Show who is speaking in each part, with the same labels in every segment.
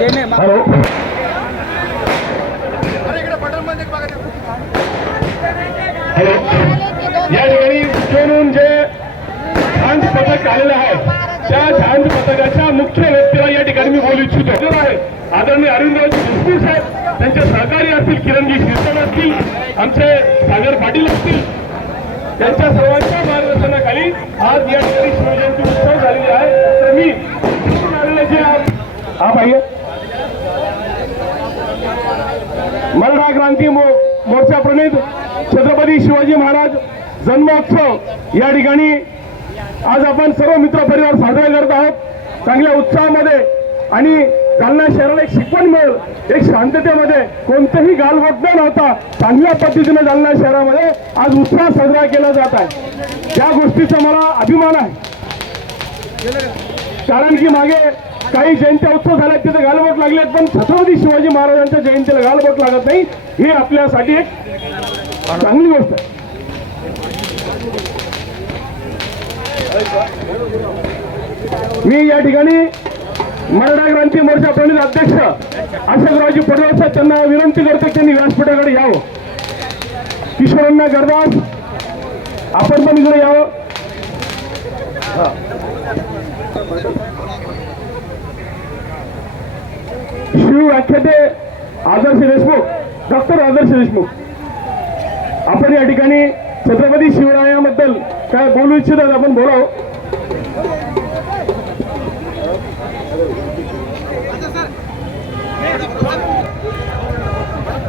Speaker 1: ते नाही मा-
Speaker 2: हॅलो. हॅलो. या ठिकाणी खेळून जे झांज पथक आलेलं आहे त्या झांज पथकाच्या मुख्य व्यक्तीला या ठिकाणी मी बोलू इच्छितो. आहे? आदरणीय अरविंदराज देशमुख साहेब. त्यांचे सहकारी असतील किरणजी शिरसाट असतील आमचे सागर पाटील असतील. त्यांच्या सर्वांच्या मार्गदर्शनाखाली आज या ठिकाणी शिवजयंती उत्सव झालेली आहे. आप- आइए। मराठा क्रांती मो मोर्चा प्रणित छत्रपती शिवाजी महाराज जन्मोत्सव या ठिकाणी आज आपण सर्व मित्र परिवार साजरा करत आहोत. चांगल्या उत्साहामध्ये आणि जालना शहराला एक शिकवण मिळेल एक शांततेमध्ये कोणतंही गालबोट न नव्हता. चांगल्या पद्धतीने जालना शहरामध्ये आज उत्साह साजरा केला जात आहे. त्या गोष्टीचा मला अभिमान आहे. कारण की मागे काही जयंत्या उत्सव झाल्यात तिथे गालबोट लागलेत पण छत्रपती शिवाजी महाराजांच्या जयंतीला गालबोट लागत नाही. हे आपल्यासाठी एक चांगली गोष्ट आहे. मी या ठिकाणी मराठा क्रांती मोर्चा प्रणित अध्यक्ष अशोकरावजी पडवळ साहेब त्यांना विनंती करतो त्यांनी व्यासपीठाकडे यावं. किशोरांना गरदास आपण पण इकडे यावं. शिव व्याख्याते आदर्श देशमुख डॉक्टर आदर्श देशमुख. आपण या ठिकाणी छत्रपती शिवरायाबद्दल काय बोलू इच्छितात आपण बोलाव.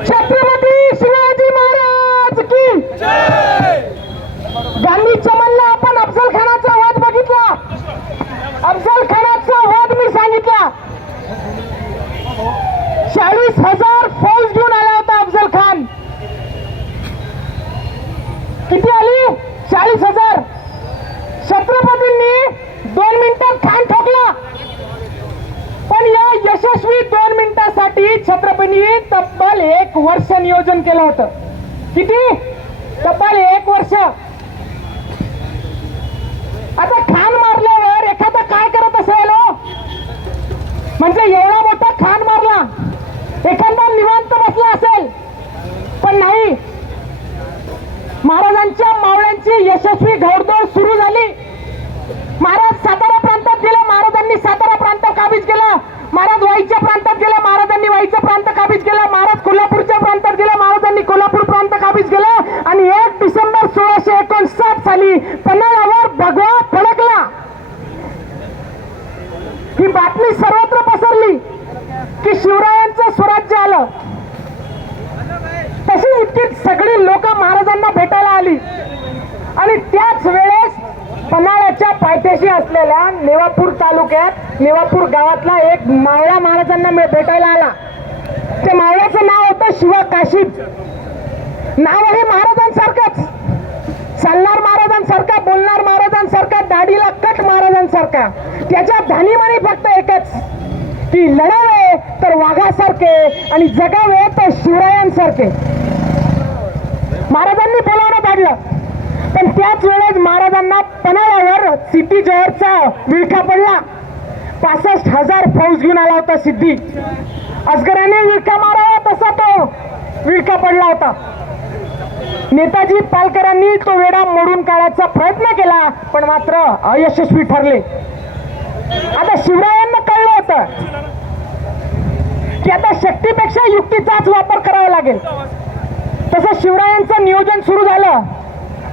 Speaker 3: छत्रपती शिवाजी महाराज की गांधी चमनला आपण अफजल खानाचा वध बघितला अफजल खानाचा वध मी सांगितला चाळीस हजार फौज घेऊन आला होता अफजल खान. किती आली? चाळीस हजार. छत्रपतींनी दोन मिनिटात खान ठोकला. पण या यशस्वी दोन मिनिटासाठी छत्रपतींनी तब्बल एक वर्ष नियोजन केलं होतं. किती? तब्बल एक वर्ष. आता खान मारल्यावर एखादा काय करत असेल हो? म्हणजे एवढा मोठा खान मारला एखादा निवांत बसला असेल. पण नाही. महाराजांच्या मावळ्यांची यशस्वी घोडदोड सुरू झाली. महाराज सातारा प्रांतात गेले महाराजांनी सातारा प्रांत काबीज केला. महाराज वाईच्या प्रांतात गेले महाराजांनी वाईचा प्रांत काबीज केला. महाराज कोल्हापूरच्या प्रांतात गेले महाराजांनी कोल्हापूर प्रांत काबीज केला. आणि एक डिसेंबर सोळाशे एकोणसाठ साली पन्हाळा भगवा फडकला ही बातमी सर्वत्र पसरली की शिवरायांचं स्वराज्य आलं तशी इतकी सगळी लोक महाराजांना भेटायला आली आणि त्याच वेळेस पन्हाळ्याच्या पायथ्याशी असलेल्या नेवापूर तालुक्यात नेवापूर गावातला एक मावळा महाराजांना भेटायला आला. ते मावळ्याचं नाव होतं शिवा नाव हे महाराजांसारखंच. चालणार महाराजांसारखा बोलणार महाराजांसारखा दाढीला कट महाराजांसारखा. त्याच्या धानीमानी फक्त एकच. की लढावे तर वाघासारखे आणि जगावे तर शिवरायांसारखे. महाराजांनी बोलावणं पाडलं. त्याच वेळेस महाराजांना पन्हाळ्यावर सिद्धी जहरचा विळखा पडला. पासष्ट हजार फौज घेऊन आला होता सिद्धी. अजगराने विळखा मारावा तसा तो विळखा पडला होता. नेताजी पालकरांनी तो वेढा मोडून काढायचा प्रयत्न केला पण मात्र अयशस्वी ठरले. आता शिवरायांना कळलं होतं की आता शक्तीपेक्षा युक्तीचाच वापर करावा लागेल. तसं शिवरायांचं नियोजन सुरू झालं.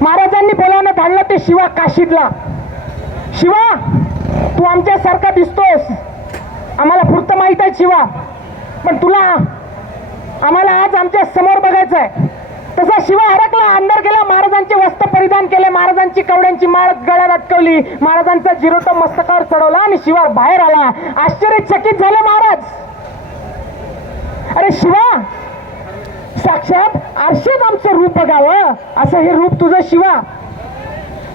Speaker 3: महाराजांनी बोलावण्यात आणलं ते शिवा काशीदला शिवा तू आमच्यासारखा दिसतोस. आम्हाला फुर्त माहीत आहे शिवा. पण तुला आम्हाला आज आमच्यासमोर बघायचं आहे. तसा शिवा हरकला अंदर गेला महाराजांचे वस्त्र परिधान केले महाराजांची कवड्यांची माळ गळ्यात अटकवली महाराजांचा जिरोटो मस्तकावर चढवला आणि शिवा बाहेर आला. आश्चर्यचकित झाले महाराज. अरे शिवा साक्षात आरशात आमचं रूप बघावं. असं हे रूप तुझं शिवा.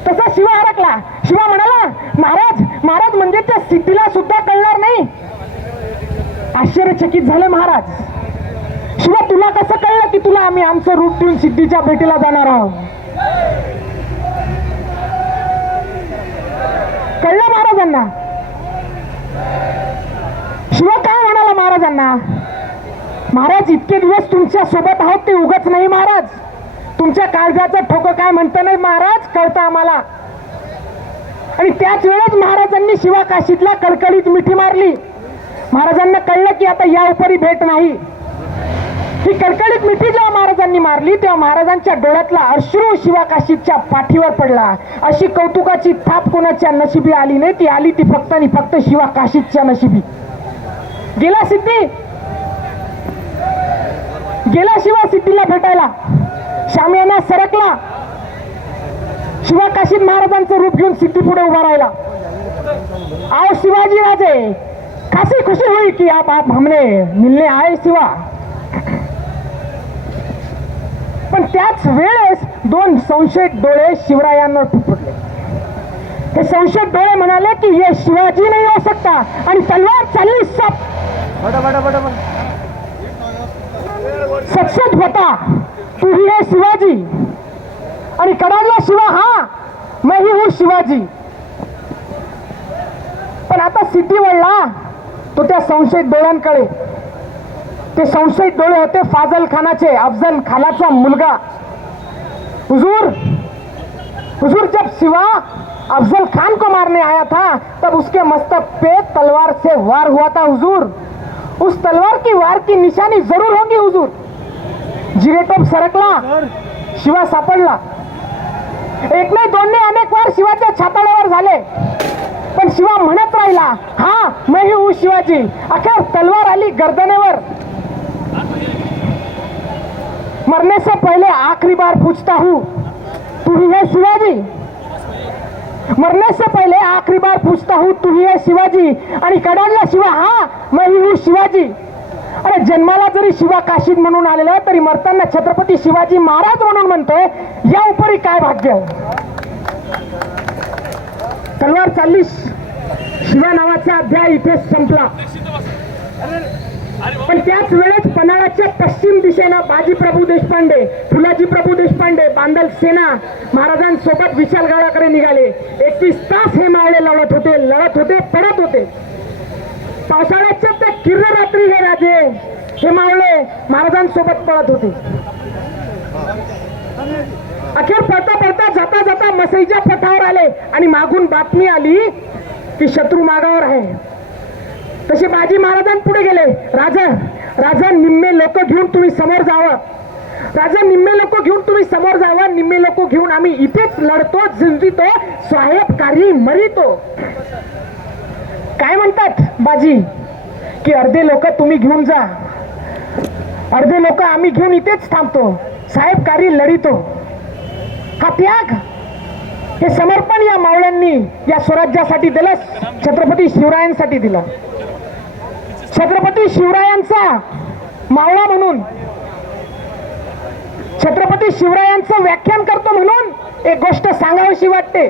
Speaker 3: तसा शिवा हरकला शिवा म्हणाला महाराज महाराज म्हणजे त्या स्थितीला सुद्धा कळणार नाही. आश्चर्यचकित झाले महाराज. शिवा तुला कसं कळलं की तुला आम्ही आमचं रूप देऊन सिद्धीच्या भेटीला जाणार आहोत? कळलं महाराजांना. शिवा काय म्हणाला महाराजांना? महाराज इतके दिवस तुमच्यासोबत आहोत ते उगच नाही महाराज. तुमच्या काळजाचं ठोकं काय म्हणतं नाही महाराज? कळतं आम्हाला. आणि त्याच वेळेस महाराजांनी शिवा काशीतला कडकडीत मिठी मारली. महाराजांना कळलं की आता या उपरी भेट नाही. ही कडकडीत मिठी जेव्हा महाराजांनी मारली तेव्हा महाराजांच्या डोळ्यातला अश्रू शिवाकाशीतच्या पाठीवर पडला. अशी कौतुकाची थाप कोणाच्या नशिबी आली नाही ती आली ती फक्त आणि फक्त शिवा काशीतच्या नशिबी. गेला सिद्धी? गेला शिवा सिद्धीला भेटायला. शामियाना सरकला. शिवा काशी महाराजांचं रूप घेऊन सिद्धी पुढे उभा राहिला. आओ शिवाजी राजे काशी खुशी हुई की आप आप हमने मिलने आए शिवा. पण त्याच वेळेस दोन संशयित डोळे शिवरायांवर फुटले हे संशयित डोळे म्हणाले की हे शिवाजी नाही हो सकता आणि तलवार चालली सब
Speaker 1: सक्षम होता. बडा
Speaker 3: तू ही है शिवाजी. आणि कडाडला शिवा हा मैं ही हूँ हो शिवाजी. पण आता सिटी वळला तो त्या संशयित डोळ्यांकडे. ते संशयित डोळे होते फाजल खानाचे अफजल खानाचा मुलगा. हुजूर हुजूर जब शिवा अफजल खान को मारने आया था तब उसके मस्तक पे तलवार से वार हुआ था हुजूर. उस तलवार की वार की निशानी जरूर होगी हुजूर. जिरेटोप सरकला. शिवा सापडला. एक नाही दोन नाही अनेक वार शिवाच्या छाताड्यावर झाले. पण शिवा म्हणत राहिला हा मैं ही हूँ शिवाजी. अखेर तलवार आली गर्दनेवर. मरने से पहले आखिरी बार पूछता हूँ तू ही है शिवाजी? मरने से पहले आखिरी बार पूछता हूँ तू ही है शिवाजी? आणि कडाडला शिवा हा मैं ही हूँ शिवाजी. अरे जन्माला जरी शिवा काशीद म्हणून आलेला तरी मरताना छत्रपती शिवाजी महाराज म्हणून म्हणतोय या उपरी काय भाग्य तलवार चालली शिवा नावाचा अध्याय इथे संपला. पण त्याच वेळेस पन्हाळ्याच्या पश्चिम दिशेनं बाजीप्रभू देशपांडे फुलाजी प्रभू देशपांडे बांदल सेना महाराजांसोबत विशालगडाकडे निघाले. एकतीस तास हे मावळे लढत होते लढत होते पडत होते. पावसाळ्याच्या त्या रात्री हे राजे हे मावळे महाराजांसोबत पळत होते. अखेर पळता पळता जाता जाता मसईच्या पठावर आले आणि मागून बातमी आली की शत्रू मागावर आहे. तसे बाजी महाराजां पुढे गेले. राजा राजा निम्मे लोक घेऊन तुम्ही समोर जावं. राजा निम्मे लोक घेऊन तुम्ही समोर जावं. निम्मे लोक घेऊन आम्ही इथेच लढतो झुंजितो साहेबकारी मरितो. काय म्हणतात बाजी? की अर्धे लोक तुम्ही घेऊन जा. अर्धे लोक आम्ही घेऊन इथेच थांबतो. साहेबकारी लढितो. हा त्याग. हे समर्पण या मावळ्यांनी या स्वराज्यासाठी दिलं छत्रपती शिवरायांसाठी दिलं. छत्रपती शिवरायांचा मावळा म्हणून छत्रपती शिवरायांचं व्याख्यान करतो म्हणून एक गोष्ट सांगावीशी वाटते.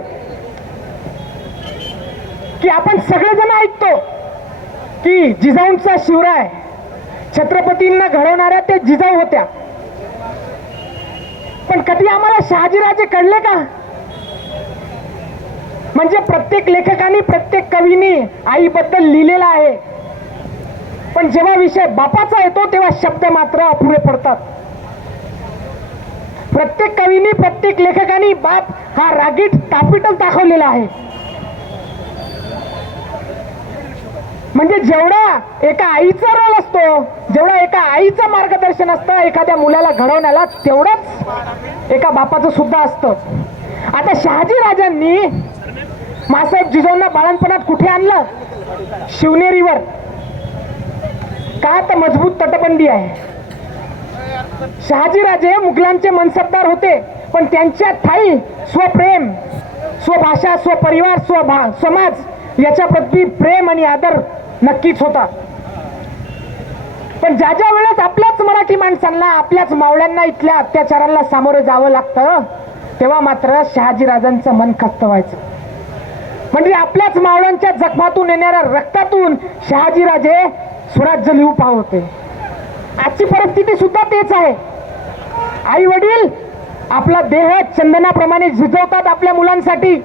Speaker 3: की आपण सगळेजण ऐकतो. की जिजाऊंचा शिवराय छत्रपतींना घडवणाऱ्या ते जिजाऊ होत्या. पण कधी आम्हाला शहाजीराजे कळले का? म्हणजे प्रत्येक लेखकाने प्रत्येक कवीने आईबद्दल लिहिलेला आहे. पण जेव्हा विषय बापाचा येतो तेव्हा शब्द मात्र अपुरे पडतात. प्रत्येक कवीने प्रत्येक लेखकाने बाप हा रागीट तापीटच दाखवलेला आहे. म्हणजे जेवढा एका आईचा रोल असतो जेवढा एका आईचं मार्गदर्शन असतं एखाद्या मुलाला घडवण्याला तेवढंच एका बापाचं सुद्धा असतं. आता शहाजी राजांनी मासाहेब जिजाऊंना बाळणपणात कुठे आणलं? शिवनेरीवर. का तर मजबूत तटबंदी आहे. शहाजीराजे मुघलांचे मनसबदार होते पण त्यांच्या ठाई स्वप्रेम स्वभाषा स्वपरिवार स्वभा समाज याच्याप्रती प्रेम आणि आदर नक्कीच होता. पण ज्या ज्या वेळेस आपल्याच मराठी माणसांना आपल्याच मावळ्यांना इथल्या अत्याचारांना सामोरे जावं लागतं तेव्हा मात्र शहाजीराजांचं मन खस्त व्हायचं. म्हणजे आपल्याच मावळ्यांच्या जखमातून येणाऱ्या रक्तातून शहाजीराजे स्वराज्य लिहू पाहत होते. आजची परिस्थिती सुद्धा तेच आहे. आई वडील आपला देह चंदनाप्रमाणे झिजवतात आपल्या मुलांसाठी.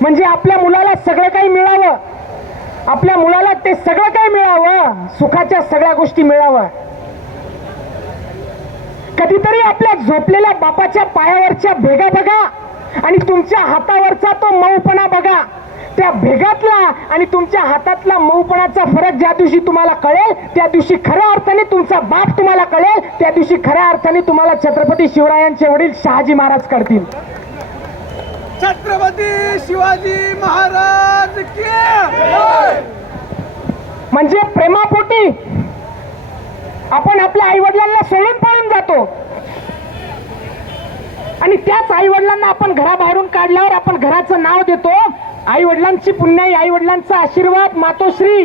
Speaker 3: म्हणजे आपल्या मुलाला सगळं काही आपल्या मुलाला ते सगळं काय मिळावं? सुखाच्या सगळ्या गोष्टी मिळावं कधीतरी आपल्या झोपलेल्या बापाच्या पायावरच्या भेगा बघा आणि तुमच्या हातावरचा तो मऊपणा बघा. त्या भेगातला आणि तुमच्या हातातला मऊपणाचा फरक ज्या दिवशी तुम्हाला कळेल त्या दिवशी खऱ्या अर्थाने तुमचा बाप तुम्हाला कळेल त्या दिवशी खऱ्या अर्थाने तुम्हाला छत्रपती शिवरायांचे वडील शहाजी महाराज कळतील
Speaker 1: छत्रपती शिवाजी महाराज
Speaker 3: म्हणजे प्रेमापोटी आपण आपल्या आई वडिलांना सोडून पळून जातो. आणि त्याच आई वडिलांना आपण घराबाहेरून काढल्यावर आपण घराचं नाव देतो. आई वडिलांची पुण्याई आई वडिलांचा आशीर्वाद मातोश्री.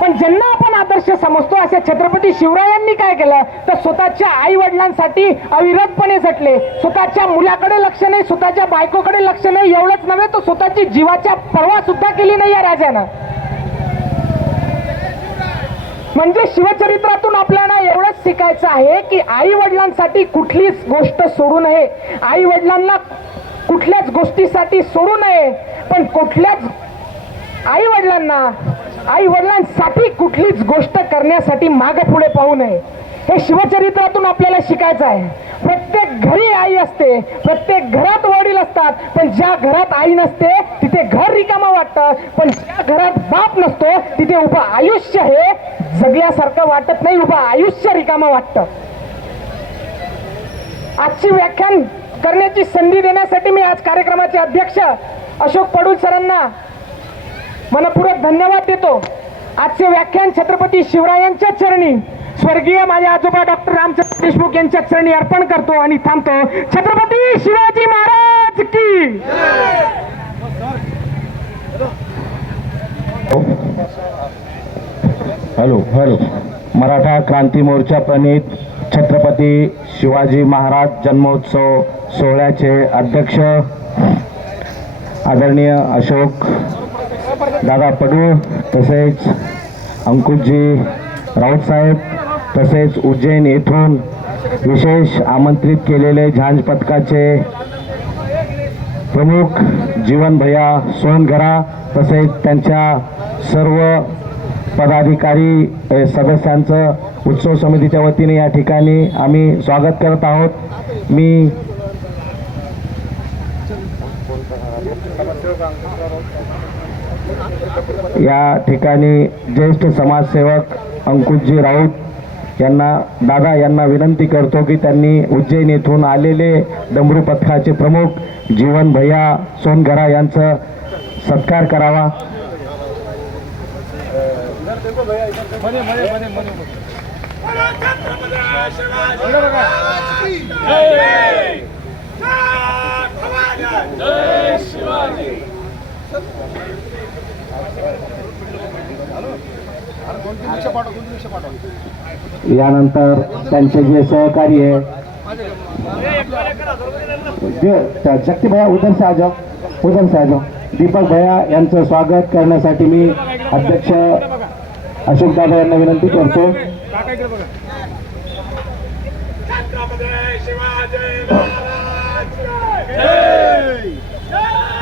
Speaker 3: पण ज्यांना आपण आदर्श समजतो अशा छत्रपती शिवरायांनी काय केलं? तर स्वतःच्या आई वडिलांसाठी अविरतपणे झटले. स्वतःच्या मुलाकडे लक्ष नाही स्वतःच्या बायकोकडे लक्ष नाही एवढंच नव्हे तर स्वतःची जीवाच्या पर्वा सुद्धा केली नाही या राजानं. म्हणजे शिवचरित्रातून आपल्याला एवढंच शिकायचं आहे की आई वडिलांसाठी कुठलीच गोष्ट सोडू नये. आई वडिलांना कुठल्याच गोष्टीसाठी सोडू नये. पण कुठल्याच आई वडिलांना आई वडिलांसाठी कुठलीच गोष्ट करण्यासाठी मागे पुढे पाहू नये. हे शिवचरित्रातून आपल्याला शिकायचं आहे. प्रत्येक घरी आई असते प्रत्येक घरात वडील असतात पण ज्या घरात आई नसते तिथे घर रिकामा वाटतं पण ज्या घरात बाप नसतो तिथे उभं आयुष्य हे जगल्यासारखं वाटत नाही उभं आयुष्य रिकामा वाटतं. आजची व्याख्यान करण्याची संधी देण्यासाठी मी आज कार्यक्रमाचे अध्यक्ष अशोक पडूल सरांना मनपूर्वक धन्यवाद देतो. आजचे व्याख्यान छत्रपती शिवरायांच्या चरणी स्वर्गीय माझे आजोबा डॉक्टर रामचंद्र देशमुख यांच्या चरणी अर्पण करतो आणि थांबतो. छत्रपती शिवाजी महाराज की?
Speaker 4: Hello hello. मराठा क्रांती मोर्चा प्रणित छत्रपती शिवाजी महाराज जन्मोत्सव सोहळ्याचे अध्यक्ष आदरणीय अशोक दादा पडू तसेच अंकुशजी राऊतसाहेब तसेच उज्जैन येथून विशेष आमंत्रित केलेले झांज पथकाचे प्रमुख जीवन भैया सोनघरा तसेच त्यांच्या सर्व पदाधिकारी सदस्यांचं उत्सव समितीच्या वतीने या ठिकाणी आम्ही स्वागत करत आहोत. मी या ठिकाणी ज्येष्ठ समाजसेवक अंकुशजी राऊत यांना दादा यांना विनंती करतो की त्यांनी उज्जैन येथून आलेले डमरू पथकाचे प्रमुख जीवन भैया सोनघरा यांचं सत्कार करावा. यानंतर त्यांचे जे सहकारी आहे जे शक्ती भैया उधर से आ जाओ दीपक भैया यांचं स्वागत करण्यासाठी मी अध्यक्ष अशोक दादा यांना विनंती करतो.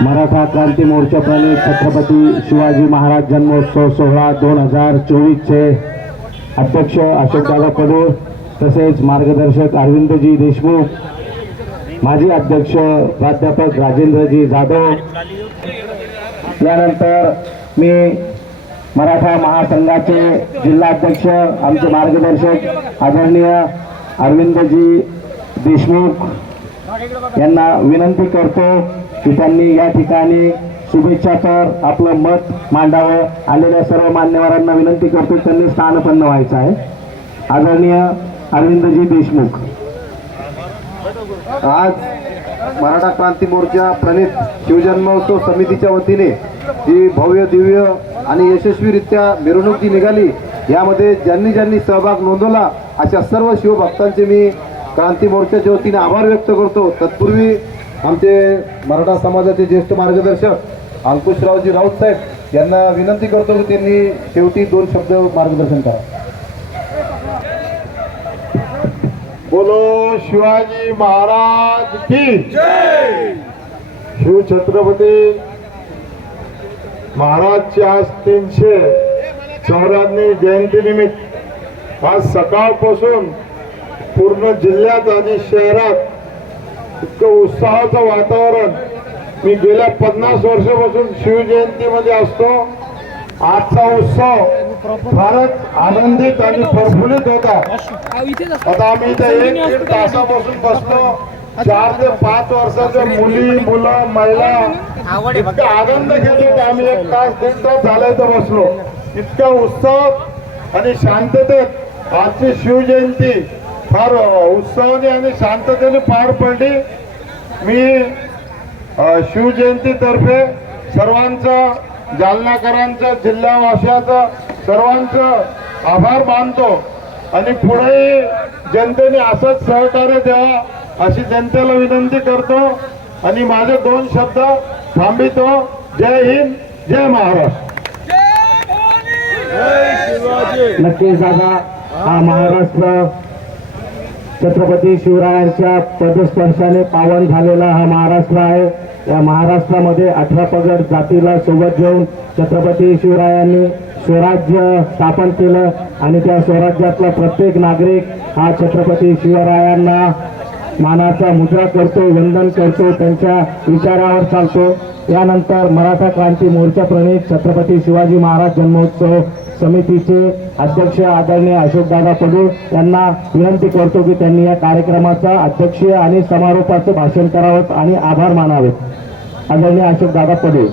Speaker 4: मराठा क्रांती मोर्चा प्रणित छत्रपती शिवाजी महाराज जन्मोत्सव सोहळा दोन हजार चोवीसचे अध्यक्ष अशोकदादा कडूर तसेच मार्गदर्शक अरविंदजी देशमुख माजी अध्यक्ष प्राध्यापक राजेंद्रजी जाधव. यानंतर मी मराठा महासंघाचे जिल्हाध्यक्ष आमचे मार्गदर्शक आदरणीय अरविंदजी देशमुख यांना विनंती करतो की त्यांनी या ठिकाणी शुभेच्छा तर आपलं मत मांडावं. आलेल्या सर्व मान्यवरांना विनंती करतो त्यांनी स्थानपन्न व्हायचं आहे. आदरणीय अरविंदजी देशमुख.
Speaker 5: आज मराठा क्रांती मोर्चा प्रणित शिवजन्मोत्सव समितीच्या वतीने जी भव्य दिव्य आणि यशस्वीरित्या मिरवणूक जी निघाली यामध्ये ज्यांनी ज्यांनी सहभाग नोंदवला अशा सर्व शिवभक्तांचे मी क्रांती मोर्चाच्या वतीने आभार व्यक्त करतो. तत्पूर्वी आमचे मराठा समाजाचे ज्येष्ठ मार्गदर्शक अंकुशरावजी राऊत साहेब यांना विनंती करतो की त्यांनी शेवटी दोन शब्द मार्गदर्शन करा.
Speaker 2: बोलो शिवाजी महाराज की शिव छत्रपती
Speaker 6: महाराजची आज तीनशे चौऱ्याण्णव जयंतीनिमित्त आज सकाळपासून पूर्ण जिल्ह्यात आणि शहरात इतकं उत्साहाचं वातावरण. मी गेल्या पन्नास वर्षापासून शिवजयंतीमध्ये असतो. आजचा उत्सव फारच आनंदित आणि प्रफुल्लित होता. आता आम्ही इथे एक दीड तासापासून बसलो चार ते पाच वर्षाच्या मुली मुलं महिला इतका आनंद घेतो होतो आम्ही एक तास दीड तास झाला इथं बसलो. इतका उत्सव आणि शांततेत आजची शिवजयंती फार उत्सवाने आणि शांततेने पार पडली. मी शिवजयंतीतर्फे सर्वांचं जालनाकरांचं जिल्हावासियाचं सर्वांचं आभार मानतो. आणि पुढेही जनतेने असंच सहकार्य द्यावा अशी जनतेला विनंती करतो. आणि माझे दोन शब्द थांबितो. जय हिंद जय महाराष्ट्र.
Speaker 4: नक्कीच दादा हा महाराष्ट्र छत्रपती शिवरायांच्या पदस्पर्शाने पावन झालेला हा महाराष्ट्र आहे. या महाराष्ट्रामध्ये अठरा पगड जातीला सोबत घेऊन छत्रपती शिवरायांनी स्वराज्य स्थापन केलं आणि त्या स्वराज्यातला प्रत्येक नागरिक हा छत्रपती शिवरायांना मानाचा मुद्रा करतो वंदन करतो त्यांच्या विचारावर चालतो. यानंतर मराठा क्रांती मोर्चा प्रणित छत्रपती शिवाजी महाराज जन्मोत्सव समितीचे अध्यक्ष आदरणीय अशोकदादा पडू यांना विनंती करतो की त्यांनी या कार्यक्रमाचा अध्यक्षीय आणि समारोपाचं भाषण करावं आणि आभार मानावेत आदरणीय अशोकदादा पडू.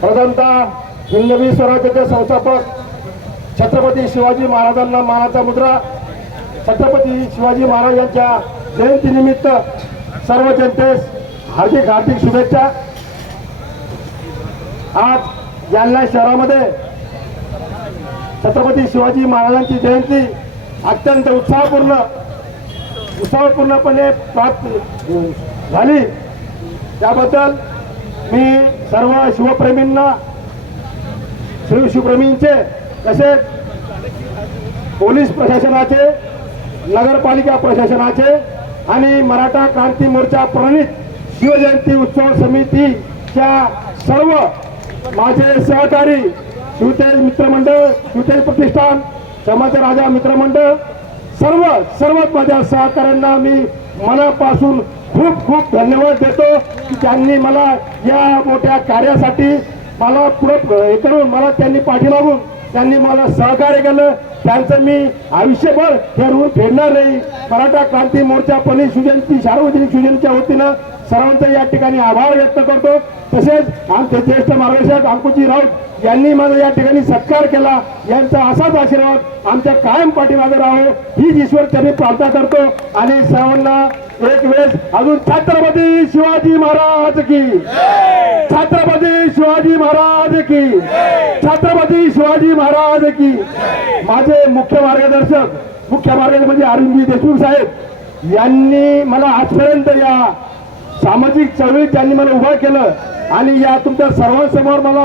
Speaker 6: प्रथमतः हिंदवी स्वराज्याचे संस्थापक छत्रपती शिवाजी महाराजांना मानाचा मुद्रा छत्रपती शिवाजी महाराजांच्या जयंतीनिमित्त सर्व जनतेस हार्दिक हार्दिक शुभेच्छा. आज जालना शहरामध्ये छत्रपती शिवाजी महाराजांची जयंती अत्यंत उत्साहपूर्ण उत्साहपूर्णपणे प्राप्त झाली. त्याबद्दल मी सर्व शिवप्रेमींना शिव शिवप्रेमींचे तसेच पोलीस प्रशासनाचे नगरपालिका प्रशासनाचे आणि मराठा क्रांती मोर्चा प्रणित शिवजयंती उत्सव समितीच्या सर्व माझे सहकारी शिवतेज मित्रमंडळ शिवतेज प्रतिष्ठान समाज राजा मित्रमंडळ सर्व सर्वच माझ्या सहकाऱ्यांना मी मनापासून खूप खूप धन्यवाद देतो की त्यांनी मला या मोठ्या कार्यासाठी मला पुढे हे करून मला त्यांनी पाठीमागून त्यांनी मला सहकार्य केलं. त्यांचं मी आयुष्यभर हे ऋण फेडणार नाही. मराठा क्रांती मोर्चा पणी शिवजयंती सार्वजनिक सुजनच्या वतीनं सर्वांचा या ठिकाणी आभार व्यक्त करतो. तसेच आमचे ज्येष्ठ मार्गदर्शक अंकुजी राऊत यांनी माझा या ठिकाणी सत्कार केला. यांचा असाच आशीर्वाद आमच्या कायम पाठीमागे राहो. हीच ईश्वर त्यांनी प्रार्थना करतो. आणि सर्वांना एक वेळेस अजून छत्रपती शिवाजी महाराज की. छत्रपती शिवाजी महाराज की. छत्रपती शिवाजी महाराज की. माझे मुख्य मार्गदर्शक मुख्य मार्गदर्शक म्हणजे अरुणजी देशमुख साहेब. यांनी मला आजपर्यंत या सामाजिक चळवळी त्यांनी मला उभं केलं. आणि या तुमच्या सर्वांसमोर मला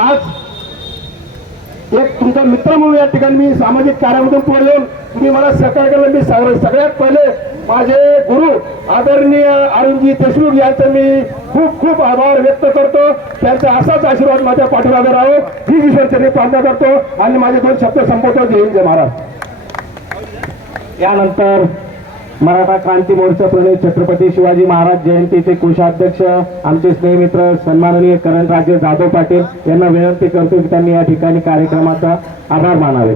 Speaker 6: आज एक तुमचा मित्र म्हणून या ठिकाणी मी सामाजिक कार्यामधून पुढे येऊन तुम्ही मला सहकार्य केलं. मी सगळ्यात पहिले माझे गुरु आदरणीय अरुणजी देशमुख यांचे मी खूप खूप आभार व्यक्त करतो. त्यांचा असाच आशीर्वाद माझ्या पाठीमागे राहो. ही ईश्वरचरणी प्रार्थना करतो. आणि माझे दोन शब्द संपवतो. जय हिंद जय महाराज
Speaker 4: यानंतर मराठा क्रांती मोर्चा प्रणित छत्रपती शिवाजी महाराज जयंतीचे कोषाध्यक्ष आमचे स्नेहमित्र सन्माननीय करणराजे जाधव पाटील यांना विनंती करतो की त्यांनी या ठिकाणी कार्यक्रमाचा आभार मानावे.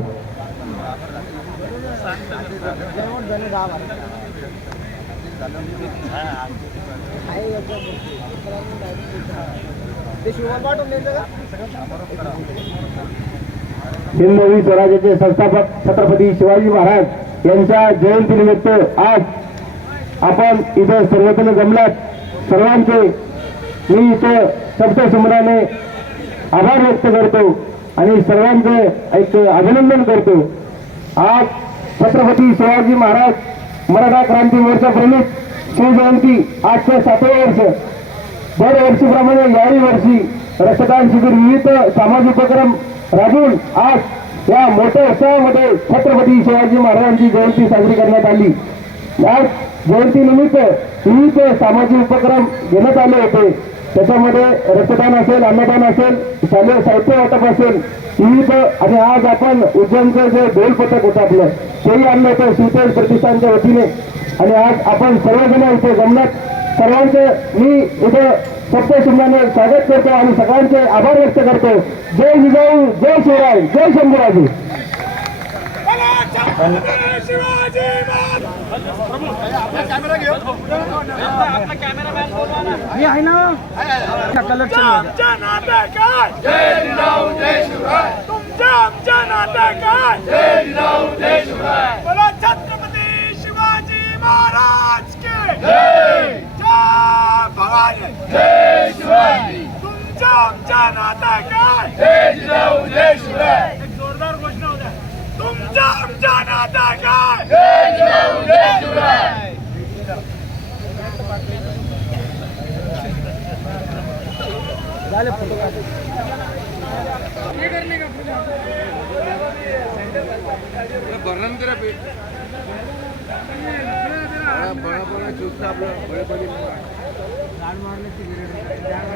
Speaker 4: हिंदवी स्वराज्याचे संस्थापक छत्रपती शिवाजी महाराज यांच्या जयंतीनिमित्त आज आपण इथं सर्वजण जमलात. सर्वांचे मी इथं शब्दसमराने आभार व्यक्त करतो आणि सर्वांचे एक अभिनंदन करतो. आज छत्रपती शिवाजी महाराज मराठा क्रांती मोर्चा प्रमुख शिवजयंती आजचे सातवे वर्ष. दरवर्षीप्रमाणे याही वर्षी रक्तदान शिबिर विविध सामाजिक उपक्रम राबवून आज मोठ्या उत्सवामध्ये छत्रपती शिवाजी महाराजांची जयंती साजरी करण्यात आली. आज जयंतीनिमित्त विविध सामाजिक उपक्रम घेण्यात आले होते. त्याच्यामध्ये रक्तदान असेल अन्नदान असेल शालेय साहित्य वाटप असेल विविध आणि आज आपण उज्जैनचं जे ढोल पथक होतं आपलं तेही आणलं होतं. शिवतेज प्रतिष्ठानच्या वतीने. आणि आज आपण सर्वजण इथे जमण्यात सर्वांचे मी इथे सप्तशृंगाने स्वागत करतो आणि सगळ्यांचे आभार व्यक्त करतो. जय जिजाऊ जय शिवराय जय शंभूराजे.
Speaker 7: मी आहे ना? कलेक्शन
Speaker 1: आमच्या नात्या काय जय जिजाऊ जय शिवराय तुमच्या आमच्या नात्या काय जय जिजाऊ जय शिवराय बोला छत्रपती शिवाजी महाराज के जय जय भवानी जय शिवाजी तुमच्या आमच्या काय एक जोरदार घोषणा होत्या तुमच्या आमच्या नात्या काय जय जिजाऊ जय शिवराय
Speaker 7: बळा बळा चुकतं आपलं बळे